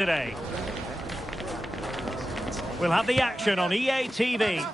today. We'll have the action on EA TV.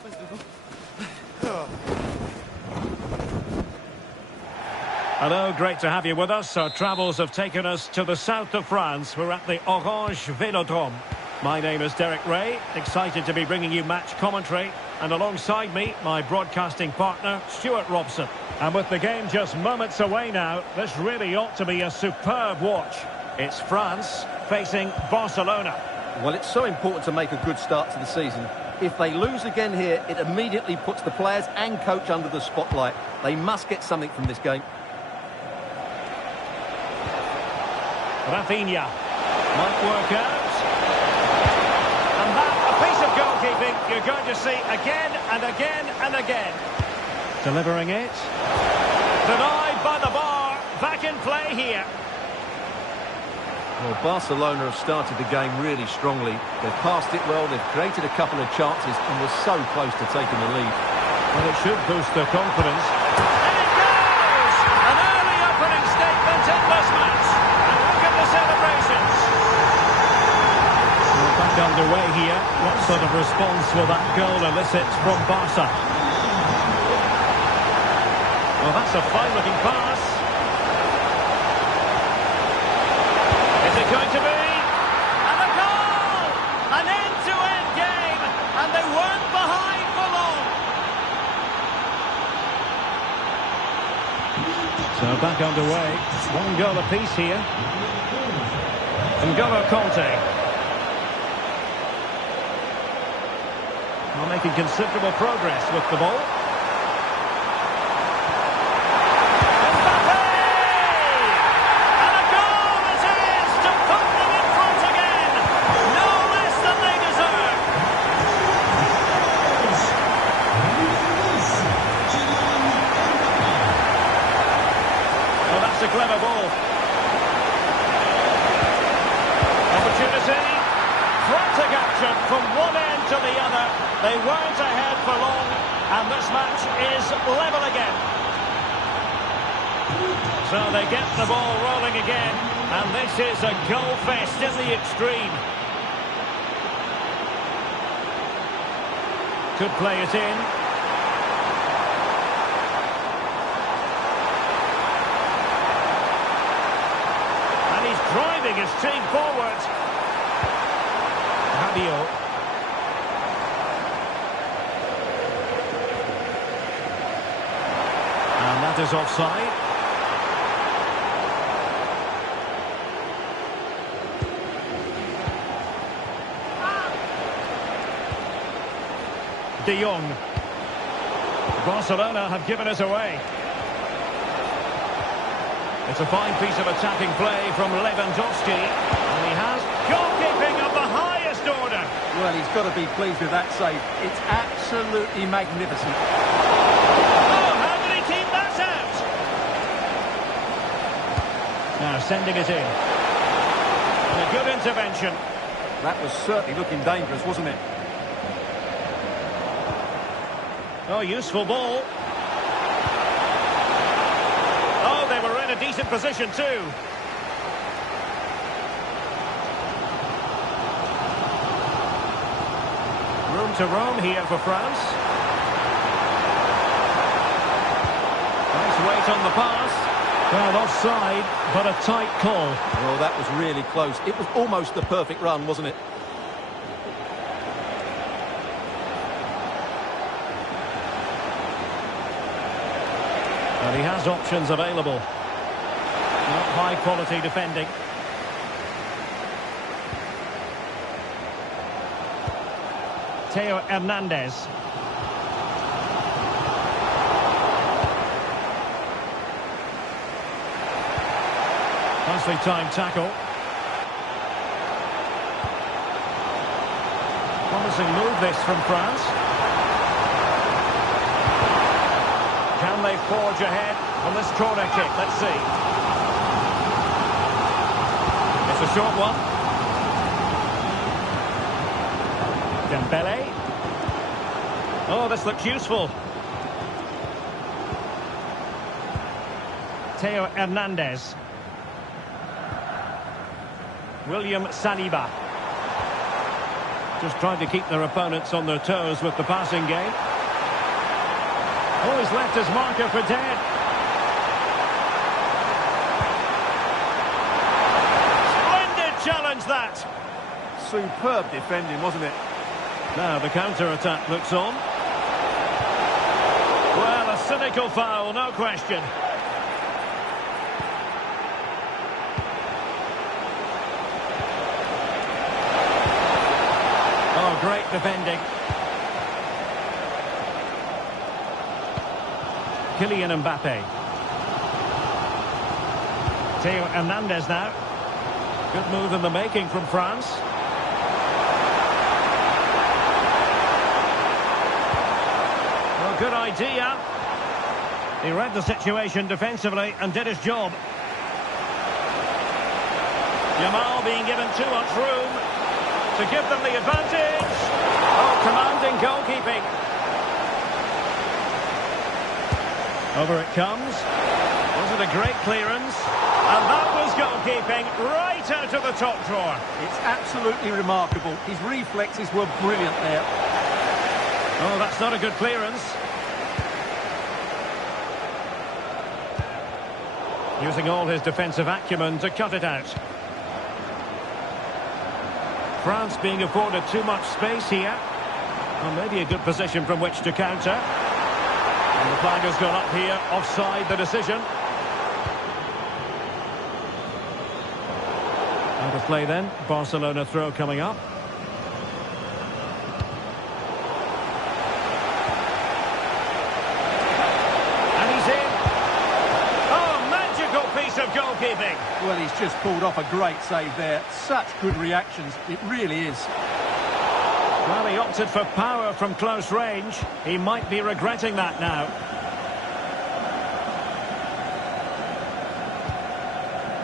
Hello, great to have you with us. Our travels have taken us to the south of France. We're at the Orange Vélodrome. My name is Derek Ray, excited to be bringing you match commentary. And alongside me, my broadcasting partner, Stuart Robson. And with the game just moments away now, this really ought to be a superb watch. It's France facing Barcelona. Well, it's so important to make a good start to the season. If they lose again here, it immediately puts the players and coach under the spotlight. They must get something from this game. Rafinha might work out. And that, a piece of goalkeeping you're going to see again and again and again. Delivering it. Denied by the bar. Back in play here. Well, Barcelona have started the game really strongly. They've passed it well, they've created a couple of chances and were so close to taking the lead. Well, it should boost their confidence. And it goes! An early opening statement in this match. And look at the celebrations. We're back underway here. What sort of response will that goal elicit from Barca? Well, that's a fine-looking pass. Is it going to be? And a goal! An end-to-end game, and they weren't behind for long. So back underway. One goal apiece here. N'Golo Kanté. Well, making considerable progress with the ball. A clever ball. Opportunity. Frantic action from one end to the other. They weren't ahead for long, and this match is level again. So they get the ball rolling again, and this is a goal fest in the extreme. Could play it in. Driving his team forward. Rabiot. And that is offside. De Jong. Barcelona have given us away. It's a fine piece of attacking play from Lewandowski. And he has goalkeeping of the highest order. Well, he's got to be pleased with that save. It's absolutely magnificent. Oh, how did he keep that out? Now sending it in. And a good intervention. That was certainly looking dangerous, wasn't it? Oh, useful ball. They were in a decent position too. Room to roam here for France. Nice weight on the pass. Well, offside, but a tight call. Well, that was really close. It was almost the perfect run, wasn't it? And he has options available. Not high quality defending. Theo Hernandez. Nicely timed tackle. Promising move this from France. Can they forge ahead on this corner kick? Let's see. It's a short one. Dembele. Oh, this looks useful. Theo Hernandez. William Saliba. Just trying to keep their opponents on their toes with the passing game. Oh, he's left his marker for dead. Splendid challenge, that. Superb defending, wasn't it? Now the counter-attack looks on. Well, a cynical foul, no question. Oh, great defending. Kylian Mbappe. Theo Hernandez now. Good move in the making from France. Well, good idea. He read the situation defensively and did his job. Yamal being given too much room to give them the advantage. Oh, commanding goalkeeping. Over it comes. Was it a great clearance? And that was goalkeeping right out of the top drawer. It's absolutely remarkable. His reflexes were brilliant there. Oh, that's not a good clearance. Using all his defensive acumen to cut it out. France being afforded too much space here. Well, maybe a good position from which to counter. And the flag has gone up here, offside the decision. Out of play then, Barcelona throw coming up. And he's in. Oh, magical piece of goalkeeping. Well, he's just pulled off a great save there. Such good reactions, it really is. Well, he opted for power from close range. He might be regretting that now.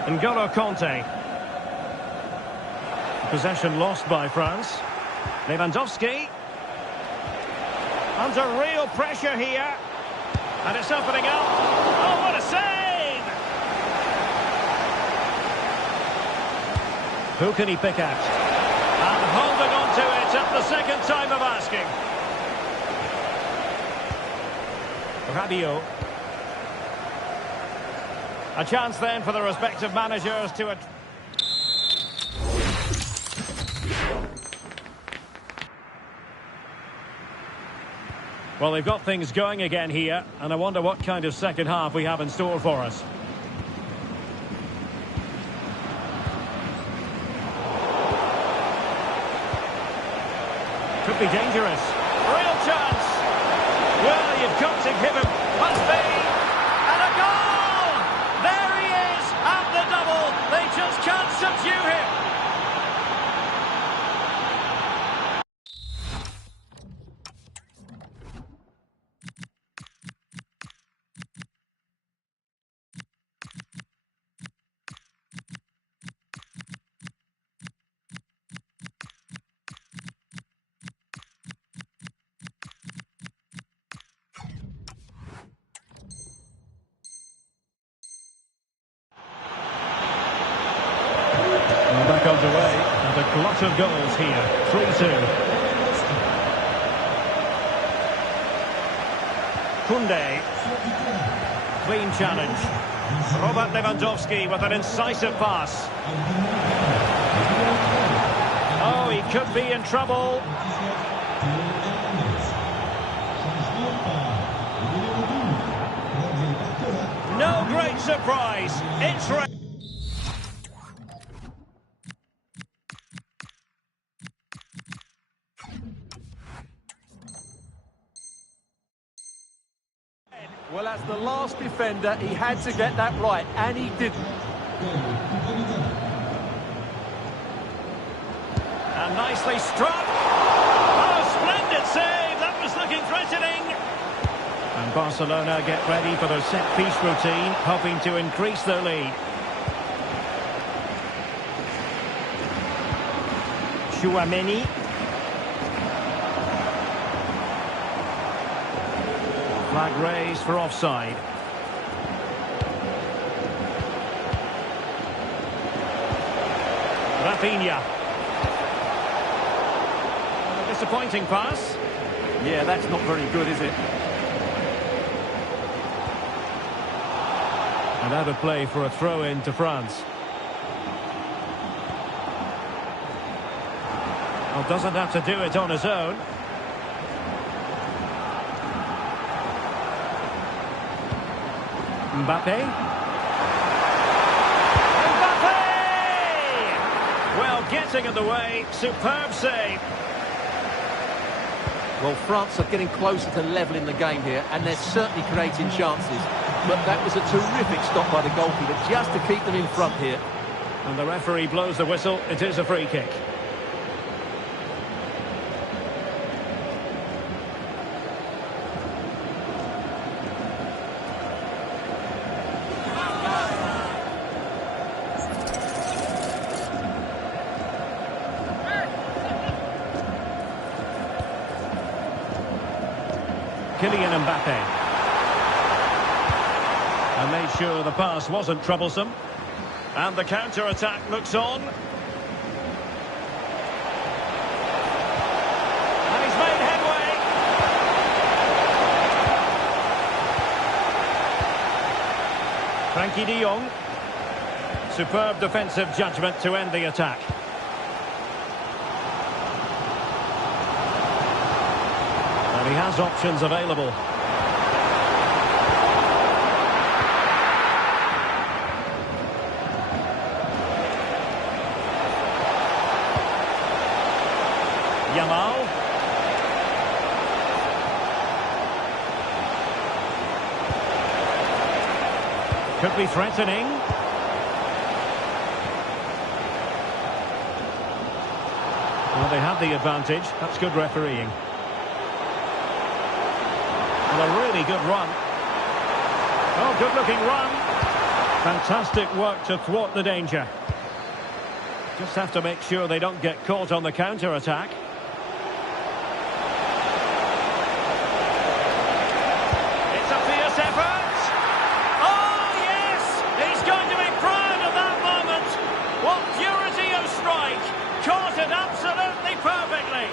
N'Golo Kanté. Possession lost by France. Lewandowski. Under real pressure here. And it's opening up. Oh, what a save! Who can he pick out? And holding on to it at the second time of asking. Rabiot. A chance then for the respective managers to... Well, they've got things going again here, and I wonder what kind of second half we have in store for us. Could be dangerous. Real chance. Well, you've got to give him. Must be. And a goal! There he is at the double. They just can't subdue him. Back underway, and a glut of goals here. 3-2. Koundé. Clean challenge. Robert Lewandowski with an incisive pass. Oh, he could be in trouble. No great surprise. It's right. Well, as the last defender, he had to get that right, and he didn't. And nicely struck. Oh, splendid save. That was looking threatening. And Barcelona get ready for their set-piece routine, hoping to increase their lead. Chouameni. Flag raised for offside. Rafinha. A disappointing pass. Yeah, that's not very good, is it? And out of play for a throw-in to France. Well, doesn't have to do it on his own. Mbappe. Mbappe! Well, getting in the way. Superb save. Well, France are getting closer to levelling the game here, and they're certainly creating chances. But that was a terrific stop by the goalkeeper, just to keep them in front here. And the referee blows the whistle. It is a free kick. Kylian Mbappe. And made sure the pass wasn't troublesome. And the counter-attack looks on. And he's made headway. Frankie de Jong. Superb defensive judgment to end the attack. And he has options available. Yamal. Could be threatening. Well, they have the advantage. That's good refereeing. And a really good run. Oh, good-looking run. Fantastic work to thwart the danger. Just have to make sure they don't get caught on the counter-attack. It's a fierce effort. Oh, yes! He's going to be proud of that moment. What purity of strike. Caught it absolutely perfectly.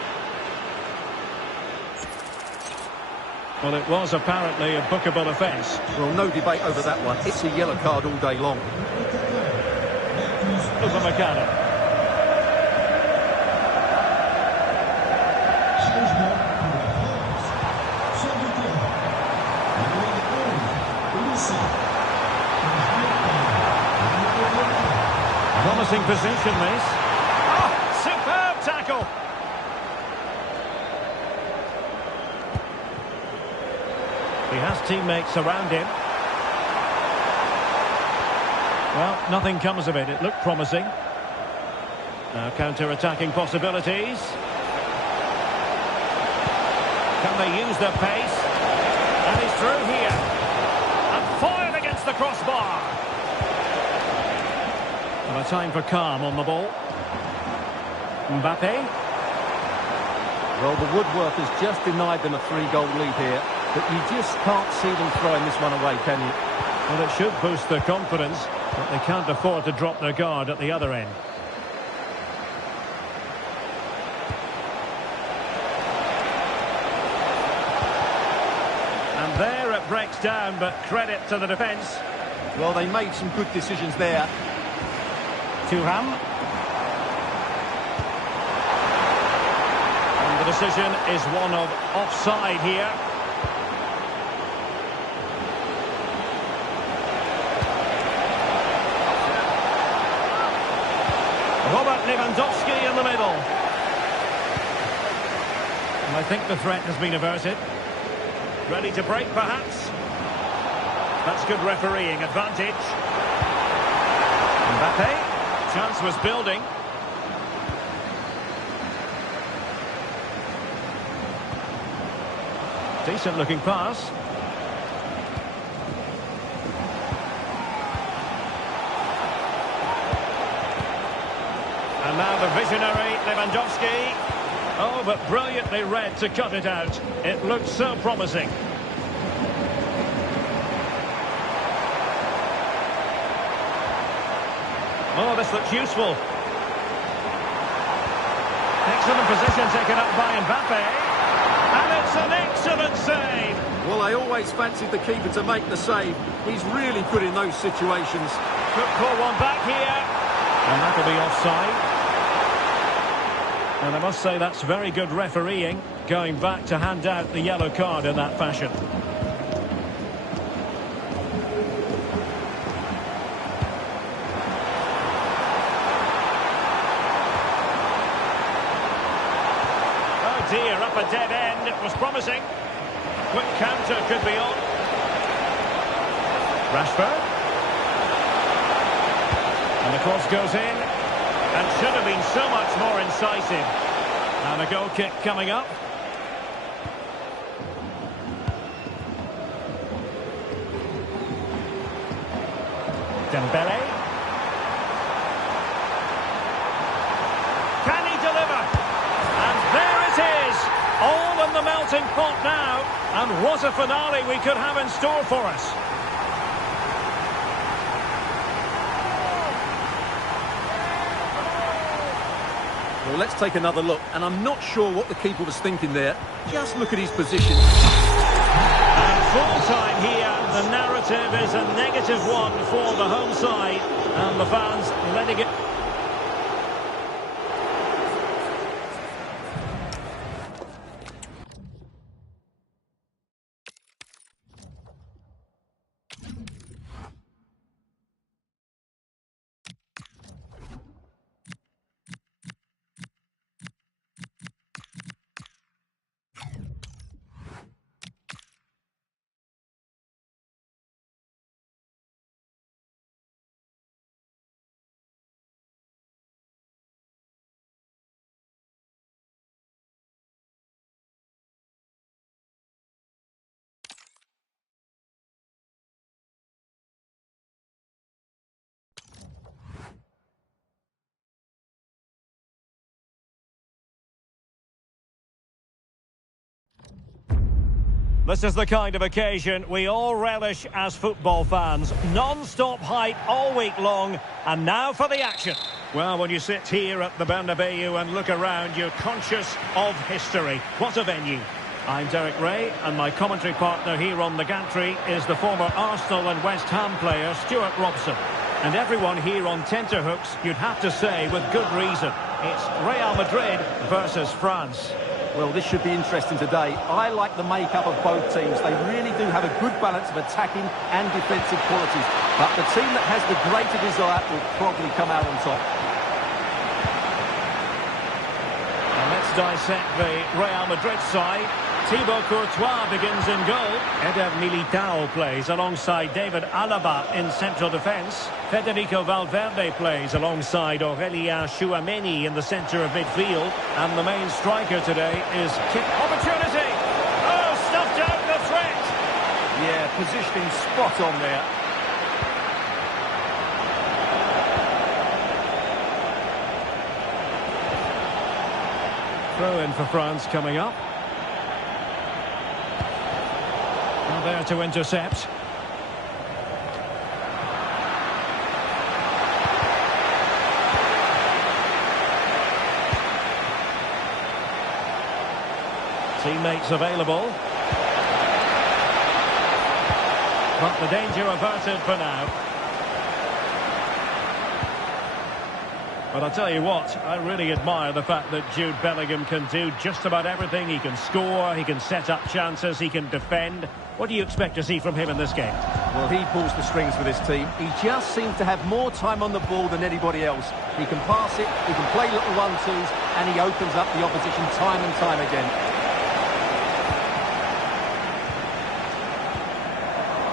Well, it was apparently a bookable offence. Well, no debate over that one. It's a yellow card all day long. Upamecano. Promising position, this. Oh, superb tackle. He has teammates around him. Well, nothing comes of it. It looked promising. Now counter-attacking possibilities. Can they use their pace? And he's through here. And foiled against the crossbar. And a time for calm on the ball. Mbappe. Well, the woodwork has just denied them a 3-goal lead here, but you just can't see them throwing this one away, can you? Well, it should boost their confidence, but they can't afford to drop their guard at the other end. And there it breaks down, but credit to the defence. Well, they made some good decisions there. Thuram. And the decision is one of offside here. Robert Lewandowski in the middle. And I think the threat has been averted. Ready to break, perhaps? That's good refereeing. Advantage. Mbappe. Chance was building. Decent looking pass. And now the visionary Lewandowski. Oh, but brilliantly read to cut it out. It looked so promising. Oh, this looks useful. Excellent position taken up by Mbappe. And it's an excellent save. Well, I always fancied the keeper to make the save. He's really good in those situations. Could pull one back here. And that'll be offside. And I must say that's very good refereeing, going back to hand out the yellow card in that fashion. Oh dear, up a dead end. It was promising. Quick counter could be on. Rashford. And the cross goes in. And should have been so much more incisive. And a goal kick coming up. Dembele. Can he deliver? And there it is. All in the melting pot now. And what a finale we could have in store for us. Well, let's take another look, and I'm not sure what the keeper was thinking there. Just look at his position. And full time here, the narrative is a -1 for the home side, and the fans letting it. This is the kind of occasion we all relish as football fans. Non-stop hype all week long, and now for the action. Well, when you sit here at the Bernabeu and look around, you're conscious of history. What a venue. I'm Derek Ray, and my commentary partner here on the gantry is the former Arsenal and West Ham player Stuart Robson. And everyone here on tenterhooks, you'd have to say with good reason. It's Real Madrid versus France. Well, this should be interesting today. I like the makeup of both teams. They really do have a good balance of attacking and defensive qualities. But the team that has the greater desire will probably come out on top. And let's dissect the Real Madrid side. Thibaut Courtois begins in goal. Eder Militao plays alongside David Alaba in central defence. Federico Valverde plays alongside Aurelien Chouameni in the centre of midfield. And the main striker today is kick opportunity. Oh, stuffed out the threat. Yeah, positioning spot on there. Throw in for France coming up. And there to intercept. Teammates available. But the danger averted for now. But I'll tell you what, I really admire the fact that Jude Bellingham can do just about everything. He can score, he can set up chances, he can defend. What do you expect to see from him in this game? Well, he pulls the strings for this team. He just seems to have more time on the ball than anybody else. He can pass it, he can play little 1-2s, and he opens up the opposition time and time again.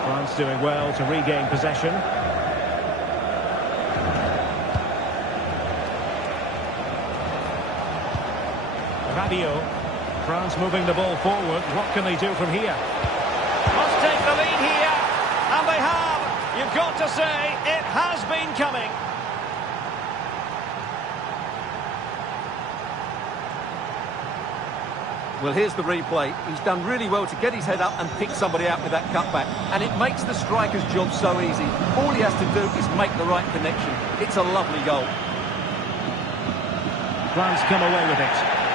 France doing well to regain possession. Rabiot. France moving the ball forward. What can they do from here? Must take the lead here. And they have. You've got to say, it has been coming. Well, here's the replay. He's done really well to get his head up and pick somebody out with that cutback. And it makes the striker's job so easy. All he has to do is make the right connection. It's a lovely goal. France come away with it.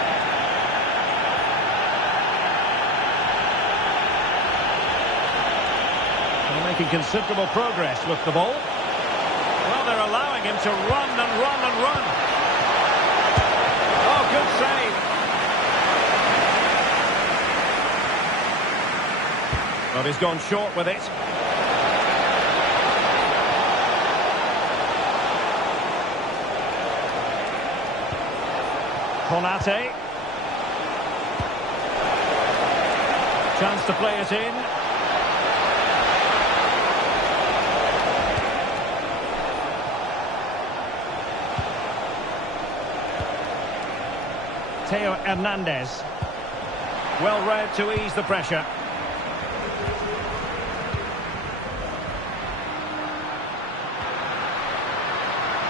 making considerable progress with the ball. Well, they're allowing him to run and run and run. Oh, good save. Well, he's gone short with it. Konate. Chance to play it in. Theo Hernandez. Well read to ease the pressure.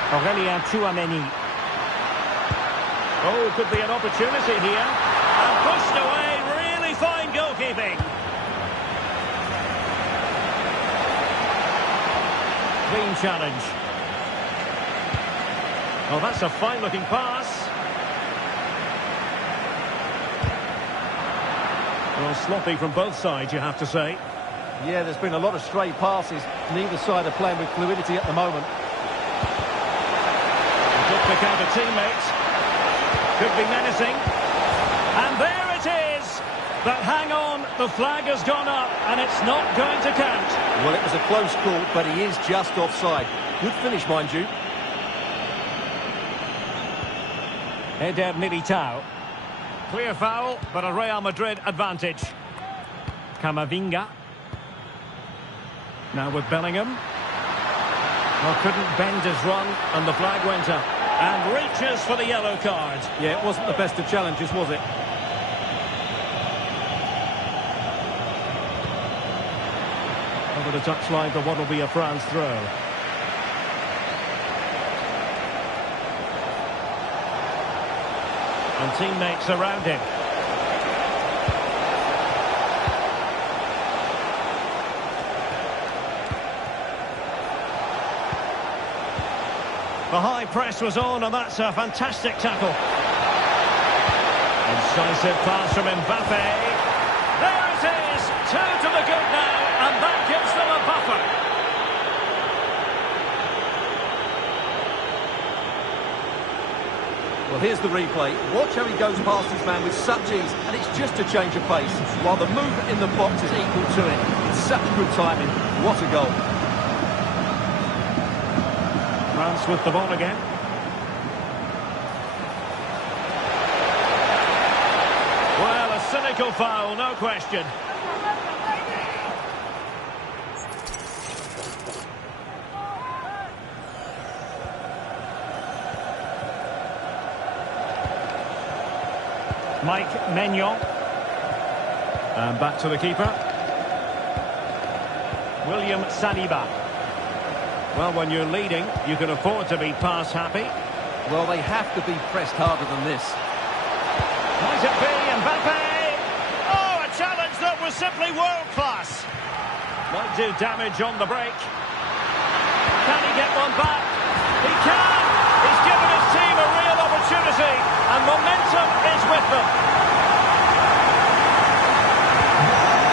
Aurélien Tchouameni. Oh, could be an opportunity here. And pushed away, really fine goalkeeping. Clean challenge. Oh, that's a fine-looking pass. Well, sloppy from both sides, you have to say. Yeah, there's been a lot of stray passes. Neither side are playing with fluidity at the moment. Good pick out a teammate. Could be menacing. And there it is. But hang on, the flag has gone up and it's not going to count. Well, it was a close call, but he is just offside. Good finish, mind you. Eder Militao. Clear foul, but a Real Madrid advantage. Camavinga. Now with Bellingham. Well, couldn't bend his run, and the flag went up. And reaches for the yellow card. Yeah, it wasn't the best of challenges, was it? Over the touchline for what will be a France throw. And teammates around him. The high press was on, and that's a fantastic tackle. Incisive pass from Mbappe. There it is! 2 to the good now, and that gives them a buffer. Well, here's the replay. Watch how he goes past his man with such ease, and it's just a change of pace, while the movement in the box is equal to it. It's such good timing. What a goal. France with the ball again. Well, a cynical foul, no question. Mike Maignan. And back to the keeper. William Saliba. Well, when you're leading, you can afford to be pass happy. Well, they have to be pressed harder than this. Might it be Mbappe? Oh, a challenge that was simply world-class. Might do damage on the break. Can he get one back? He can! He's given his team a real opportunity, and momentum is with them.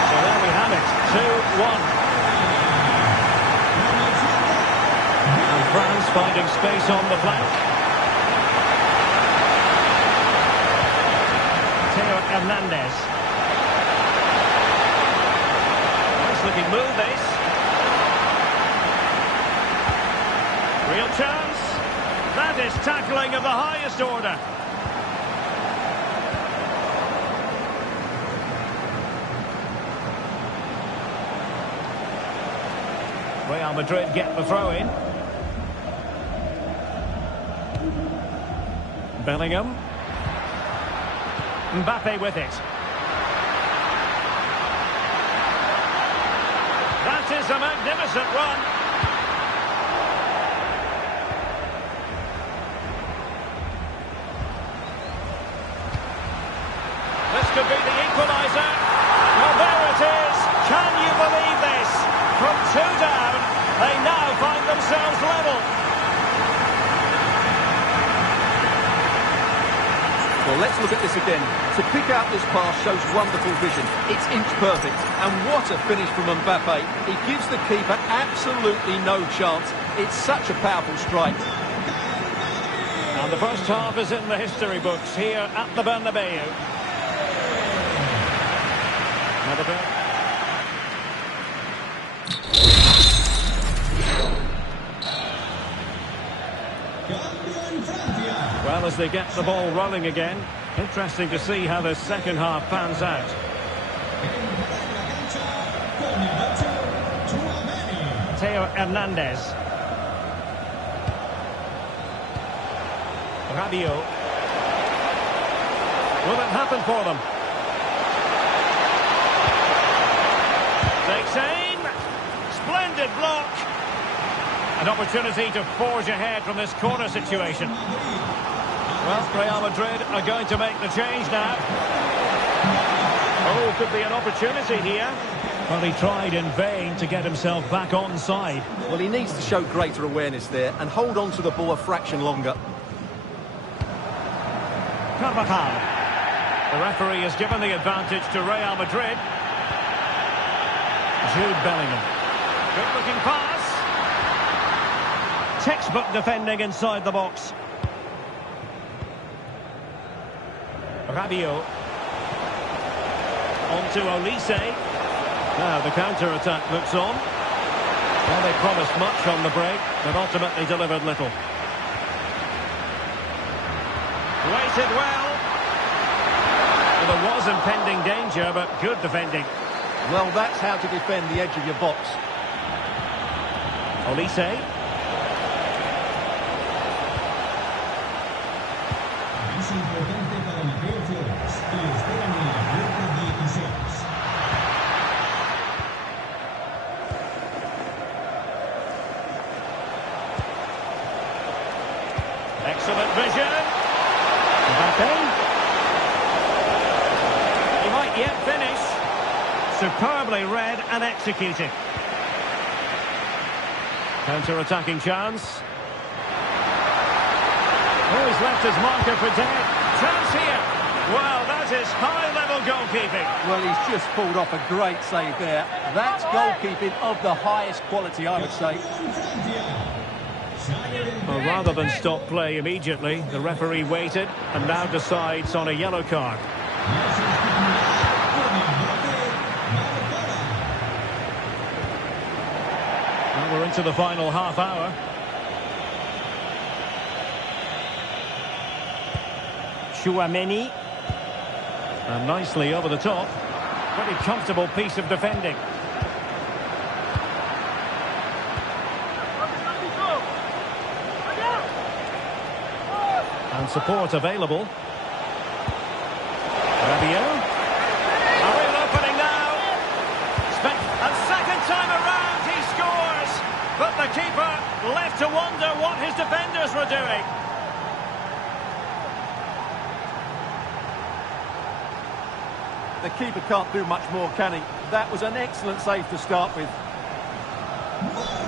So there we have it, 2-1. France finding space on the flank. Theo Hernandez. Nice looking move, this. Real chance. That is tackling of the highest order. Real Madrid get the throw in. Bellingham. Mbappe with it. That is a magnificent run. This could be the equaliser. Well, there it is. Can you believe this? From 2 down, they now find themselves level. Well, let's look at this again. To pick out this pass shows wonderful vision. It's inch perfect. And what a finish from Mbappe. He gives the keeper absolutely no chance. It's such a powerful strike. And the first half is in the history books here at the Bernabeu. Another bit. Well, as they get the ball rolling again, interesting to see how the second half pans out. Theo Hernandez. Rabiot. Will it happen for them? Takes aim. Splendid block. An opportunity to forge ahead from this corner situation. Well, Real Madrid are going to make the change now. Oh, could be an opportunity here. Well, he tried in vain to get himself back on side. Well, he needs to show greater awareness there and hold on to the ball a fraction longer. Carvajal. The referee has given the advantage to Real Madrid. Jude Bellingham. Good-looking pass. Textbook defending inside the box. Rabiot. On to Olise. Now the counter-attack looks on. Well, they promised much on the break, but ultimately delivered little. Waited well. There was impending danger, but good defending. Well, that's how to defend the edge of your box. Olise. Excellent vision. Mbappe. He might yet finish. Superbly read and executed. Counter-attacking chance. Oh, he's left his marker for dead. Chance here. Well, that is high-level goalkeeping. Well, he's just pulled off a great save there. That's goalkeeping of the highest quality, I would say. Well, rather than stop play immediately, the referee waited and now decides on a yellow card. Well, we're into the final half hour. Chouameni. And nicely over the top. Pretty comfortable piece of defending. And support available. Rabiot. A real opening now. And second time around he scores. But the keeper left to wonder what his defenders were doing. The keeper can't do much more, can he? That was an excellent save to start with.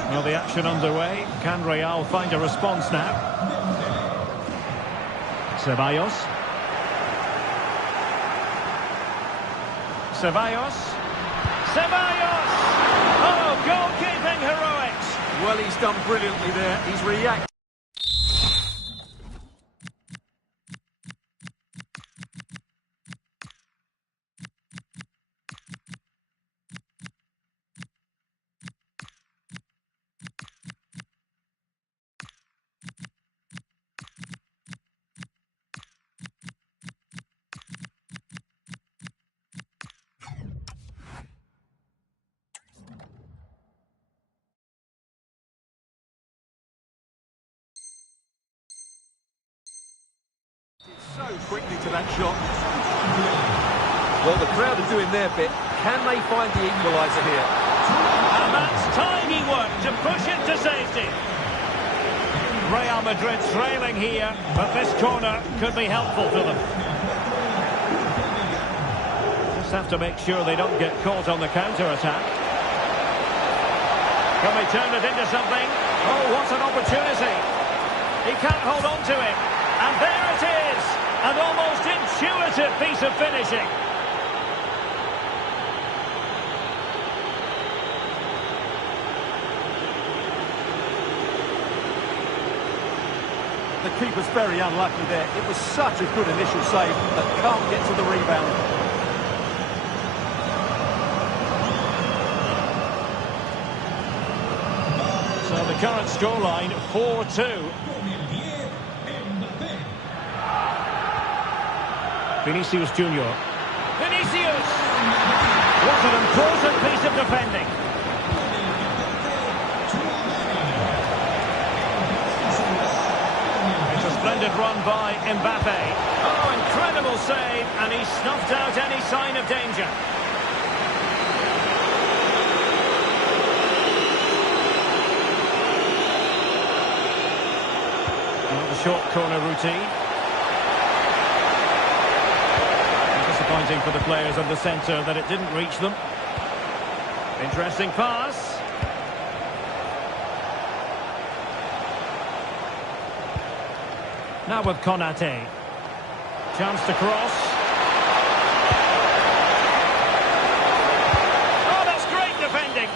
Well, the action underway. Can Real find a response now? Ceballos. Ceballos. Ceballos! Oh, goalkeeping heroics! Well, he's done brilliantly there. He's reacted. So quickly to that shot. Well, the crowd are doing their bit. Can they find the equaliser here? And that's tiny work to push it to safety. Real Madrid trailing here, but this corner could be helpful to them. Just have to make sure they don't get caught on the counter-attack. Can they turn it into something? Oh, what an opportunity. He can't hold on to it. And there it is. An almost intuitive piece of finishing. The keeper's very unlucky there. It was such a good initial save, but can't get to the rebound. So the current scoreline, 4-2. Vinicius Junior. Vinicius! What an important piece of defending. It's a splendid run by Mbappe. Oh, incredible save, and he snuffed out any sign of danger. The short corner routine. Disappointing for the players of the centre that it didn't reach them. Interesting pass. Now with Konate. Chance to cross. Oh, that's great defending.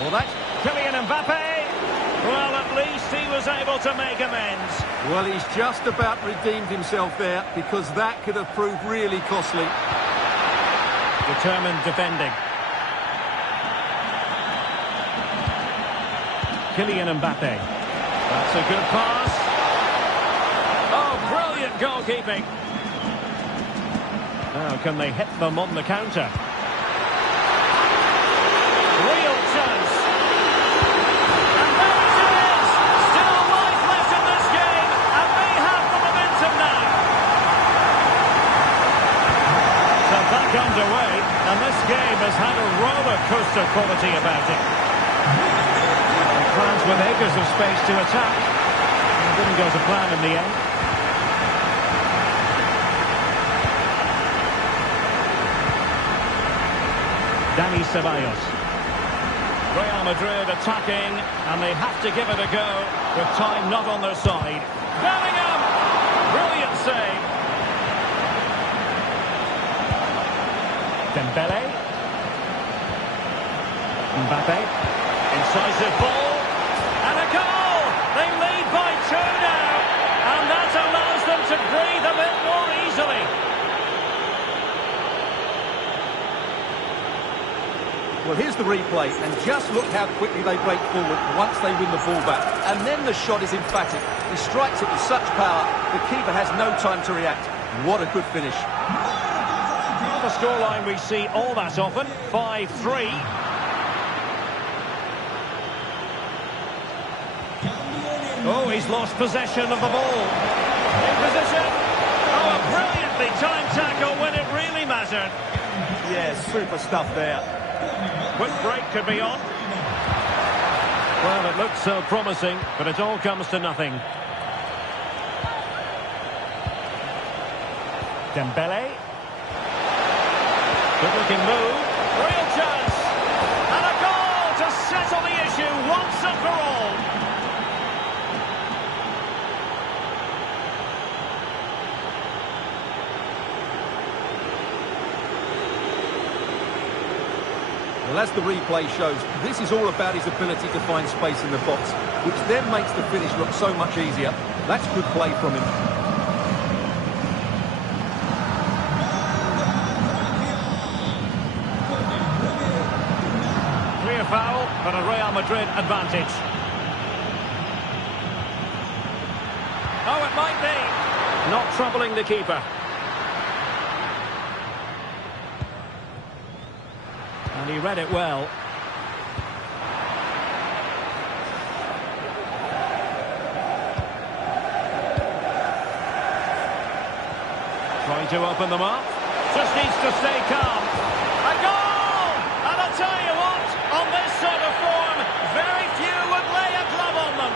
Well, that's... Kylian Mbappe. Well, at least he was able to make amends. Well, he's just about redeemed himself there, because that could have proved really costly. Determined defending. Kylian Mbappe. That's a good pass. Oh, brilliant goalkeeping. Now, can they hit them on the counter? Real chance. And there it is! Still life left in this game, and they have the momentum now. So back underway, and this game has had a roller coaster quality about it. And France with acres of space to attack. It didn't go to plan in the end. Dani Ceballos. Real Madrid attacking, and they have to give it a go with time not on their side. Bellingham! Brilliant save. Dembele. Mbappe. Incisive ball. And a goal! They lead by 2 now. And that allows them to breathe a bit more easily. Well, here's the replay, and just look how quickly they break forward once they win the ball back. And then the shot is emphatic. He strikes it with such power, the keeper has no time to react. What a good finish. The scoreline we see all that often, 5-3. Oh, he's lost possession of the ball. In position. Oh, a brilliantly timed tackle when it really mattered. Yeah, super stuff there. Quick break could be on. Well, it looked so promising, but it all comes to nothing. Dembele. Good-looking move. Real chance. And a goal to settle the issue once and for all. Well, as the replay shows, this is all about his ability to find space in the box, which then makes the finish look so much easier. That's good play from him. Clear foul, but a Real Madrid advantage. Oh, it might be. Not troubling the keeper. And he read it well. Trying to open them up. Just needs to stay calm. A goal! And I'll tell you what, on this sort of form, very few would lay a glove on them.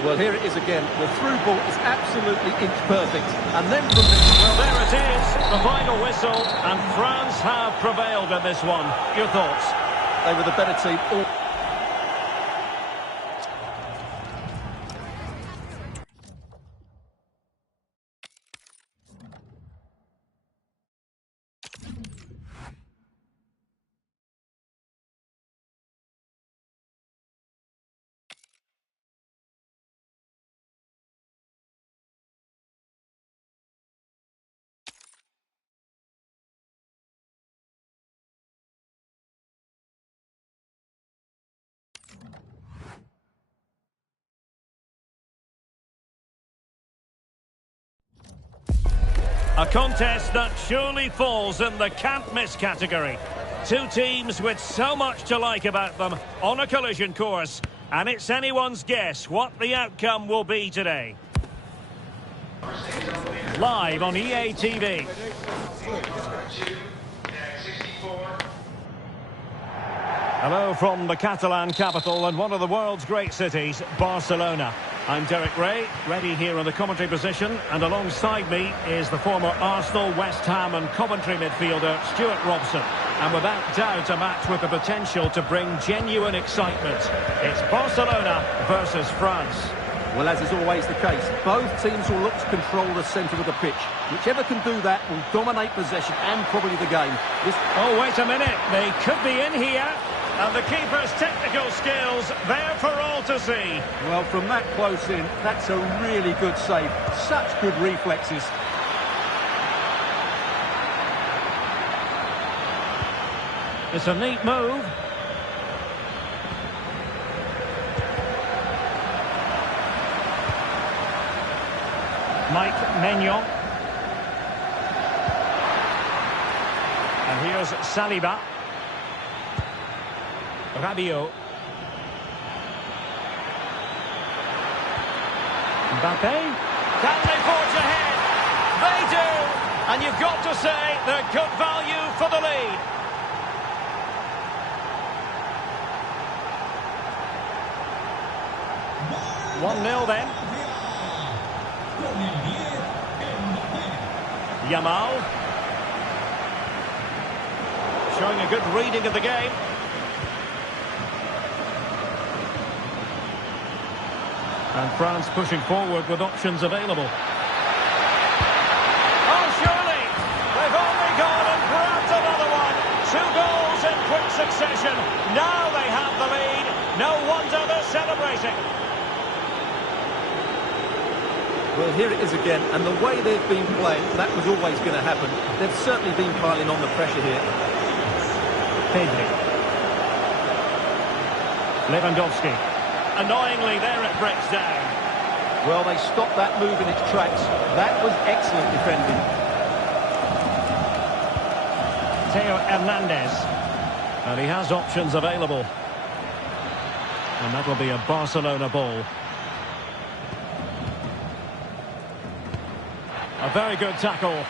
Well, here it is again. The through ball is absolutely inch perfect. And then from this... Well, there it is, the final whistle, and France have prevailed in this one. Your thoughts? They were the better team all... A contest that surely falls in the can't miss category. Two teams with so much to like about them on a collision course. And it's anyone's guess what the outcome will be today. Live on EA TV. Hello from the Catalan capital and one of the world's great cities, Barcelona. I'm Derek Ray, ready here in the commentary position, and alongside me is the former Arsenal, West Ham and Coventry midfielder Stuart Robson. And without doubt a match with the potential to bring genuine excitement. It's Barcelona versus France. Well, as is always the case, both teams will look to control the centre of the pitch. Whichever can do that will dominate possession and probably the game. Oh, wait a minute, they could be in here. And the keeper's technical skills there for all to see. Well, from that close in, that's a really good save. Such good reflexes. It's a neat move. Mike Maignan. And here's Saliba. Rabiot. Mbappe. Can they forge ahead? They do! And you've got to say they're good value for the lead. One 0 then. Yamal. Showing a good reading of the game. And France pushing forward with options available. Oh, surely! They've only gone and grabbed another one. 2 goals in quick succession. Now they have the lead. No wonder they're celebrating. Well, here it is again, and the way they've been playing, that was always going to happen. They've certainly been piling on the pressure here. Pedri. Lewandowski. Annoyingly, there it breaks down. Well, they stopped that move in its tracks. That was excellent defending. Theo Hernandez. And he has options available. And that will be a Barcelona ball. A very good tackle.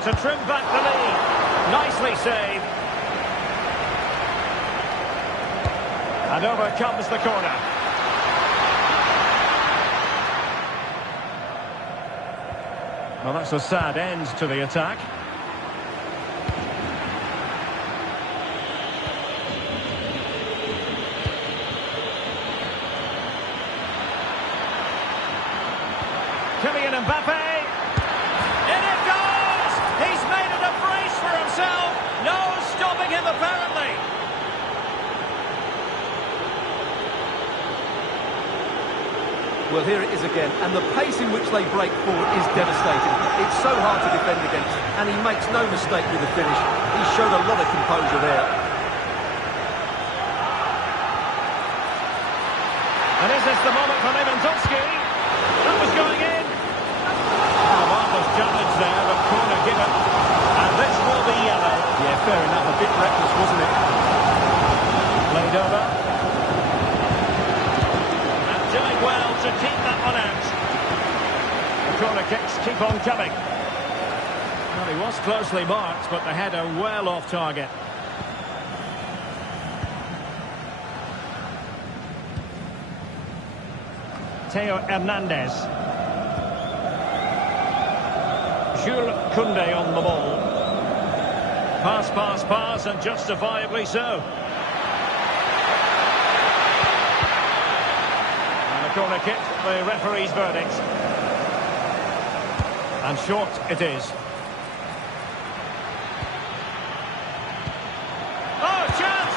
To trim back the lead. Nicely saved. And over comes the corner. Well, that's a sad end to the attack. Kylian Mbappe. In it goes! He's made it a brace for himself. No stopping him, apparently. Well, here it is again, and the pace in which they break forward is devastating. It's so hard to defend against, and he makes no mistake with the finish. He showed a lot of composure there. And is this the moment for Lewandowski? That was going in. Oh, marvellous challenge there, but corner given. And this will be yellow. Yeah, fair enough. A bit reckless, wasn't it? Played over. And doing well to keep that one out. The corner kicks keep on coming. Well, he was closely marked, but the header well off target. Theo Hernandez. Jules Koundé on the ball. Pass, pass, pass, and justifiably so. And a corner kick, the referee's verdict. And short it is. Oh, chance!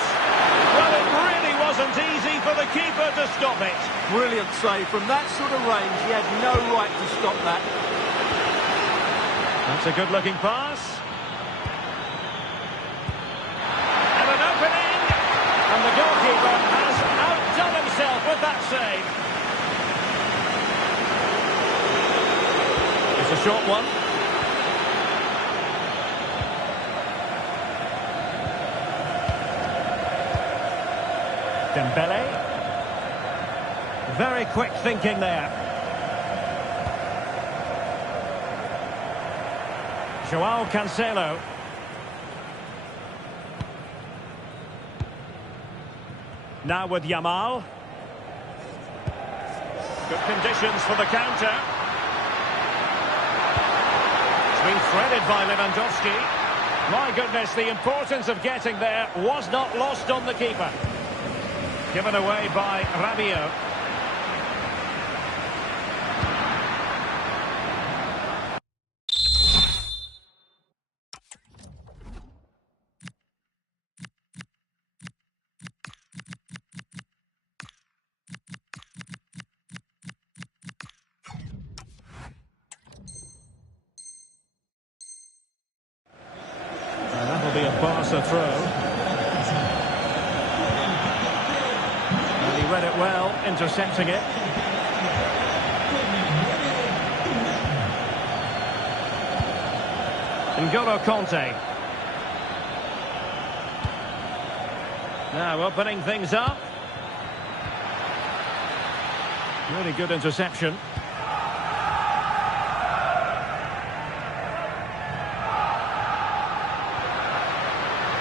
Well, it really wasn't easy for the keeper to stop it. Brilliant save. From that sort of range, he had no right to stop that. That's a good-looking pass. with that save. It's a short one. Dembele. Very quick thinking there. João Cancelo. Now with Yamal. Good conditions for the counter. It's been threaded by Lewandowski. My goodness, the importance of getting there was not lost on the keeper. Given away by Rabiot. And that'll be a Barca throw. Read it well, intercepting it. N'Golo Kanté. Now opening things up. Really good interception.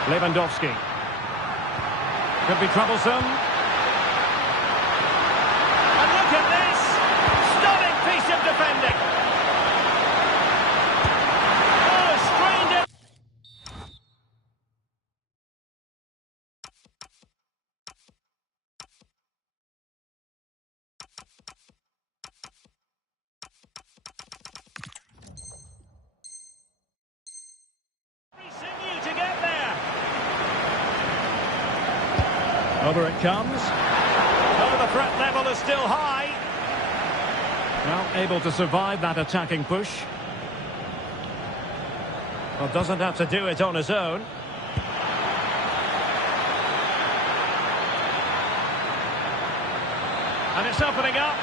Lewandowski. Could be troublesome. Defending. Oh, screened it. Sinew to get there. Over it comes. Oh, the threat level is still high. Well, able to survive that attacking push. Well, doesn't have to do it on his own. And it's opening up.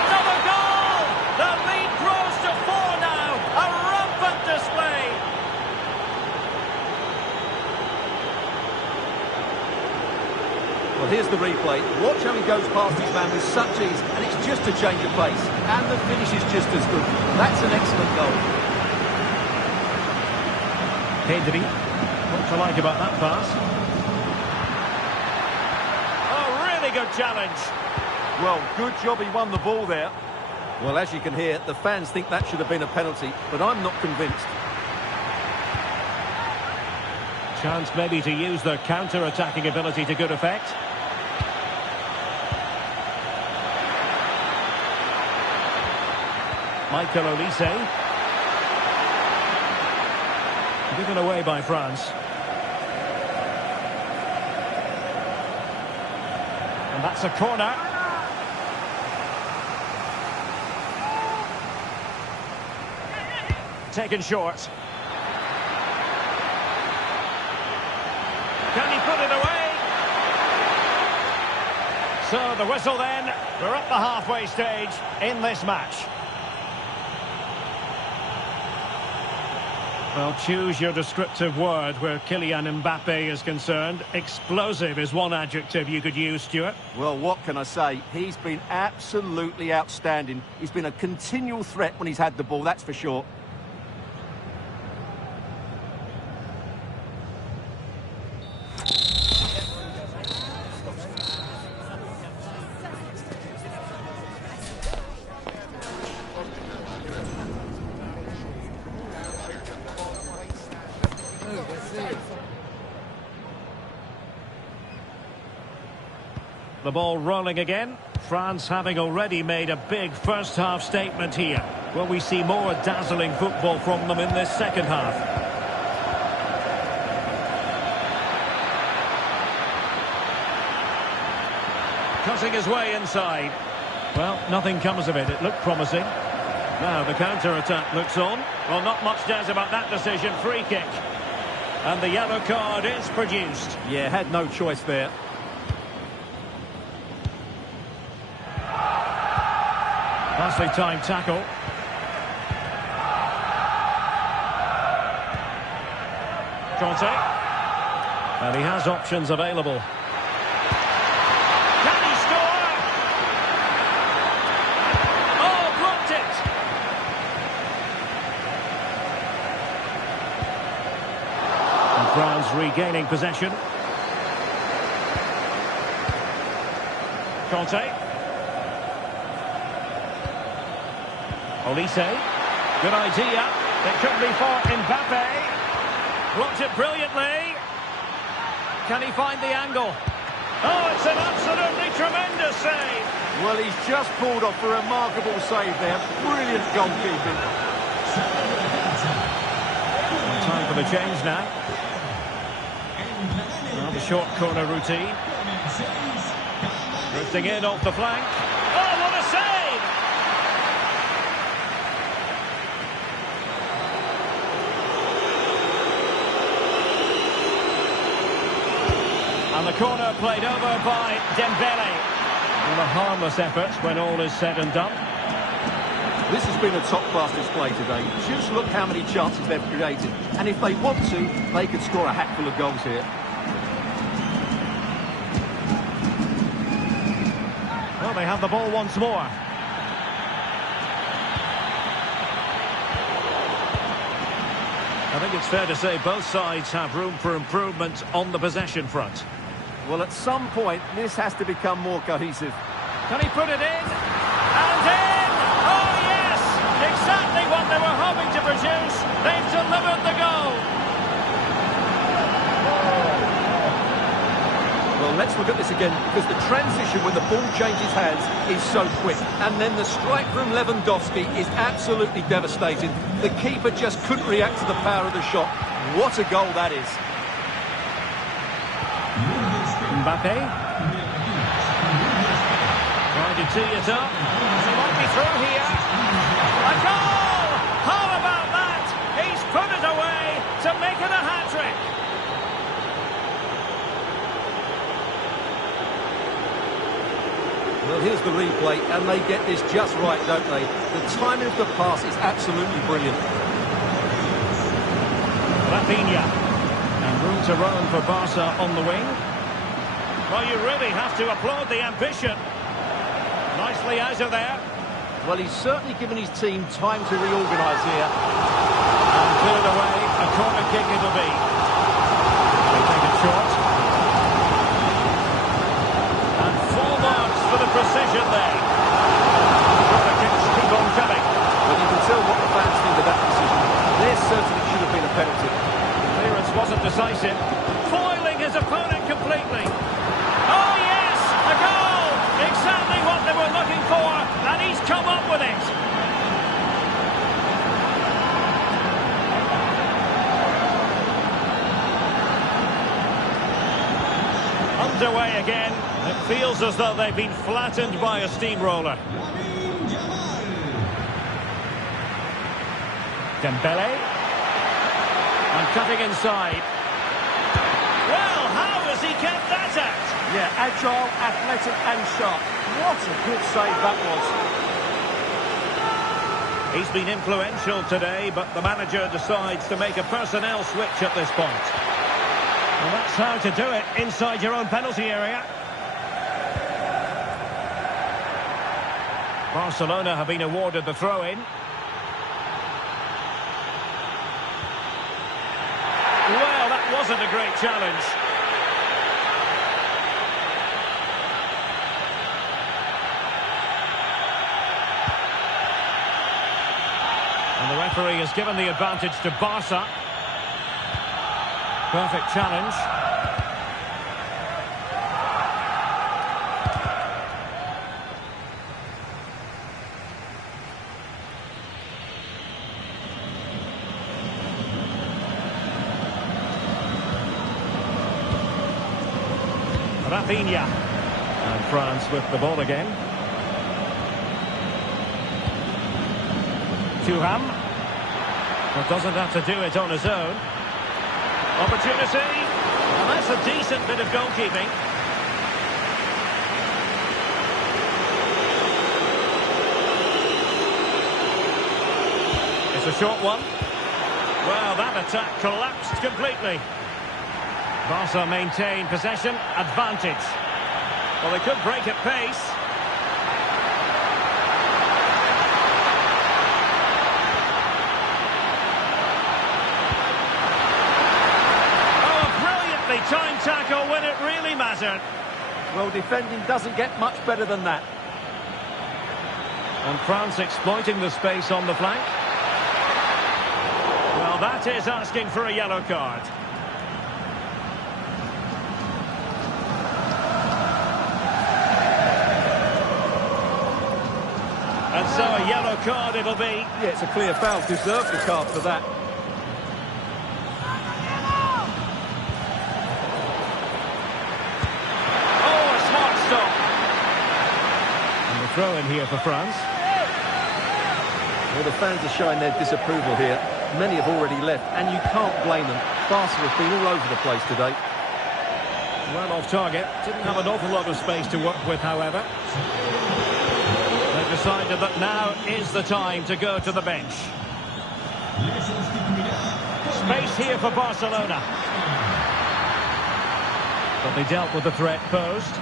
Another goal! The lead grows to 4 now. A rampant display. Well, here's the replay. Watch how he goes past his man with such ease, and it's just a change of pace. And the finish is just as good. That's an excellent goal. Pedri. What to like about that pass? Oh, really good challenge. Well, good job he won the ball there. Well, as you can hear, the fans think that should have been a penalty, but I'm not convinced. Chance maybe to use their counter-attacking ability to good effect. Michael Olise. Given away by France. And that's a corner. Taken short. Can he put it away? So the whistle then. We're at the halfway stage in this match. Well, choose your descriptive word where Kylian Mbappe is concerned. Explosive is one adjective you could use, Stuart. Well, what can I say? He's been absolutely outstanding. He's been a continual threat when he's had the ball, that's for sure. The ball rolling again. France having already made a big first-half statement here. Will we see more dazzling football from them in this second half? Cutting his way inside. Well, nothing comes of it. It looked promising. Now the counter-attack looks on. Well, not much doubt about that decision. Free kick. And the yellow card is produced. Yeah, had no choice there. Nicely timed tackle. Conte. And he has options available. Can he score? Oh, blocked it! And France regaining possession. Conte. Olise. Good idea. It could be for Mbappe. Blocked it brilliantly. Can he find the angle? Oh, it's an absolutely tremendous save. Well, he's just pulled off a remarkable save there. Brilliant goalkeeping. Time for the change now. The short corner routine. Drifting in off the flank. Oh, what a save! And the corner played over by Dembele. And a harmless effort when all is said and done. This has been a top-class display today. Just look how many chances they've created. And if they want to, they could score a hatful of goals here. Well, they have the ball once more. I think it's fair to say both sides have room for improvement on the possession front. Well, at some point, this has to become more cohesive. Can he put it in? And in! Oh, yes! Exactly what they were hoping to produce. They've delivered the goal. Well, let's look at this again, because the transition when the ball changes hands is so quick. And then the strike from Lewandowski is absolutely devastating. The keeper just couldn't react to the power of the shot. What a goal that is. Mbappe. Trying to tee it up. He might be through here. A goal! How about that? He's put it away to make it a hat-trick. Well, here's the replay, and they get this just right, don't they? The timing of the pass is absolutely brilliant. Rafinha. And room to roam for Barca on the wing. Well, you really have to applaud the ambition. Nicely out of there. Well, he's certainly given his team time to reorganise here. And cleared away. A corner kick it'll be. They take it short. And full marks for the precision there. Corner kicks keep on coming. Well, you can tell what the fans think of that decision. There certainly should have been a penalty. Clearance wasn't decisive. Foiling his opponent completely. Oh, yes! A goal! Exactly what they were looking for, and he's come up with it. Underway again. It feels as though they've been flattened by a steamroller. Dembele. And cutting inside. Well, how has he kept that out? Yeah, agile, athletic and sharp. What a good save that was. He's been influential today, but the manager decides to make a personnel switch at this point. Well, that's how to do it inside your own penalty area. Barcelona have been awarded the throw-in. Well, that wasn't a great challenge. And the referee has given the advantage to Barca. Perfect challenge. Rafinha. And France with the ball again. Thuram. But doesn't have to do it on his own. Opportunity. And that's a decent bit of goalkeeping. Here's a short one. Well, that attack collapsed completely. Barca maintain possession, advantage. Well, they could break at pace. Time tackle when it really mattered. Well, defending doesn't get much better than that. And France exploiting the space on the flank. Well, that is asking for a yellow card. And so a yellow card it'll be. Yeah, it's a clear foul. Deserved the card for that. Throw in here for France. Well, the fans are showing their disapproval here. Many have already left, and you can't blame them. Barca have been all over the place today. Well off target. Didn't have an awful lot of space to work with, however. They've decided that now is the time to go to the bench. Space here for Barcelona. But they dealt with the threat posed.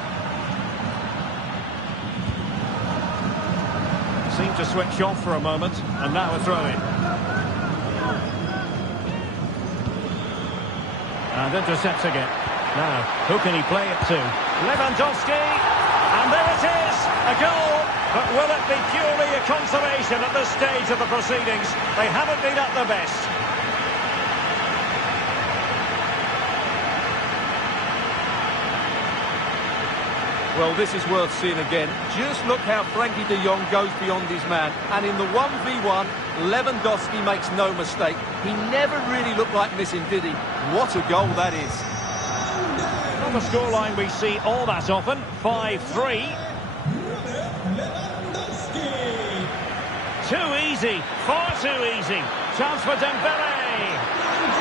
Seemed to switch off for a moment, and now a throw-in. And intercepts again. Now, who can he play it to? Lewandowski, and there it is, a goal. But will it be purely a consolation at this stage of the proceedings? They haven't been at their best. Well, this is worth seeing again. Just look how Frankie de Jong goes beyond his man. And in the 1v1, Lewandowski makes no mistake. He never really looked like missing, did he? What a goal that is. On the scoreline we see all that often, 5-3. Too easy, far too easy. Chance for Dembele.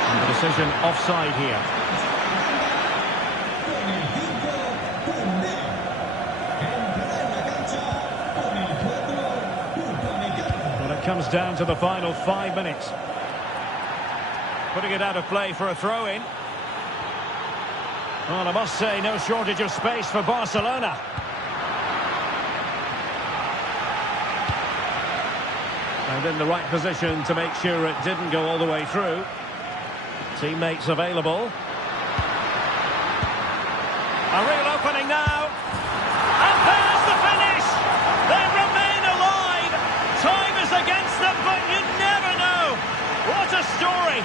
And the decision offside here. Comes down to the final 5 minutes. Putting it out of play for a throw-in. Well, I must say, no shortage of space for Barcelona. And in the right position to make sure it didn't go all the way through. Teammates available. A real opening now. And there's the finish! They remain alive! Time is against them, but you never know. What a story.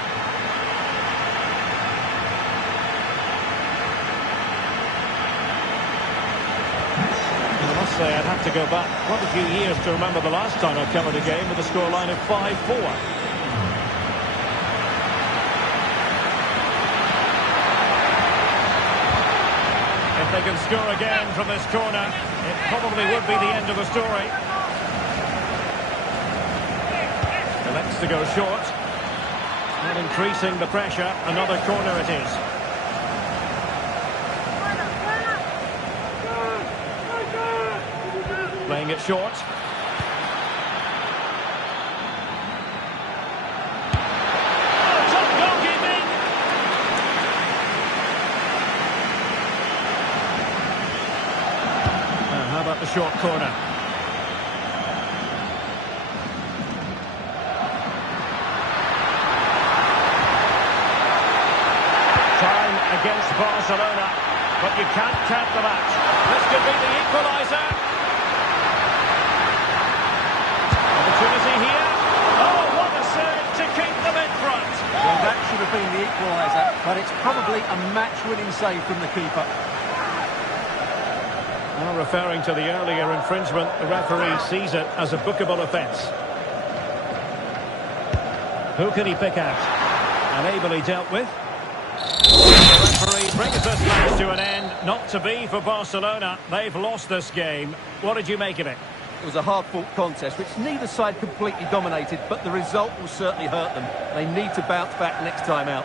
I must say, I'd have to go back quite a few years to remember the last time I covered a game with a scoreline of 5-4. If they can score again from this corner, it probably would be the end of the story. Elects to go short. And increasing the pressure, another corner it is. Playing it short. Top goalkeeping! How about the short corner? Against Barcelona, but you can't count them out. This could be the equaliser. Opportunity here. Oh, what a save to keep them in front. Well, that should have been the equaliser, but it's probably a match-winning save from the keeper. Now, referring to the earlier infringement, the referee sees it as a bookable offence. Who can he pick out? And ably dealt with. The referee brings this match to an end. Not to be for Barcelona. They've lost this game. What did you make of it? It was a hard-fought contest, which neither side completely dominated, but the result will certainly hurt them. They need to bounce back next time out.